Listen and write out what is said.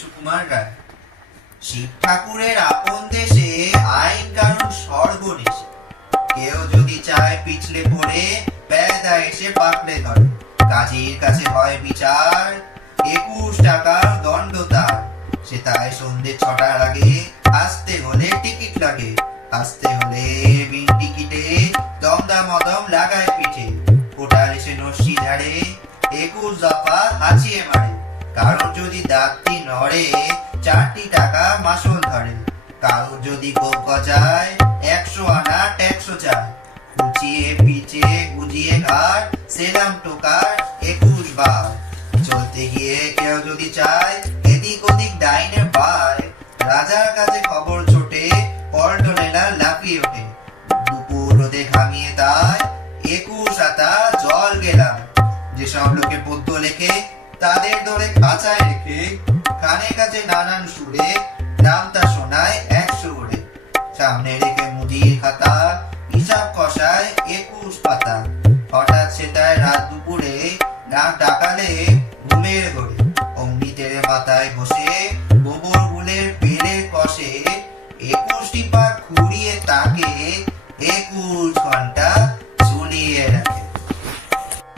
সুকুমার রায়। শিব ঠাকুরের আপন দেশে আইন কানুন সর্বনেশে। কেউ যদি চায় পিছলে পড়ে বেদা এসে পাকড়ে ধরে। কাজীর কাছে হয় বিচার, 21 টাকার দণ্ড তার। সে তাই সন্ধ্যে 6টার আগে আসতে হলে টিকিট লাগে। আসতে হলে বিন টিকিটে দমদা মদম লাগায় পিঠে। কোটার এসে নস্যি ঝাড়ে, 21 দফা হাঁচিয়ে মারে। কারোর যদি দাঁতটি নড়ে, 4টি টাকা মাসল ধরে। কারোর যদি গোপ গজায়, 100 আনা ট্যাক্সও চায়। কুচিয়ে পিচে গুজিয়ে ঘাট, সেলাম টোকার 21 বার। চলতে গিয়ে কেউ যদি চায় এদিক ওদিক ডাইনে বায়, রাজার কাছে খবর ছোটে, পল্টনেলা লাফিয়ে ওঠে। দুপুর রোদে ঘামিয়ে তাই 21 আতা জল গেলাম। যেসব লোকে পদ্য লেখে তাদের ধরে খাঁচায় রেখে, কানে কাছে নানান সুরে নামতা শোনায় 100 করে। সামনে রেখে মুদির খাতা, হিসাব কষায় 21 পাতা। হঠাৎ সেটায় রাত দুপুরে নাক ডাকালে ঘুমের ঘরে। অমনি তেরে মাথায় ঘষে গোবর গুলের পেলে কষে, 21টি পা খুঁড়িয়ে তাকে 21 ঘন্টা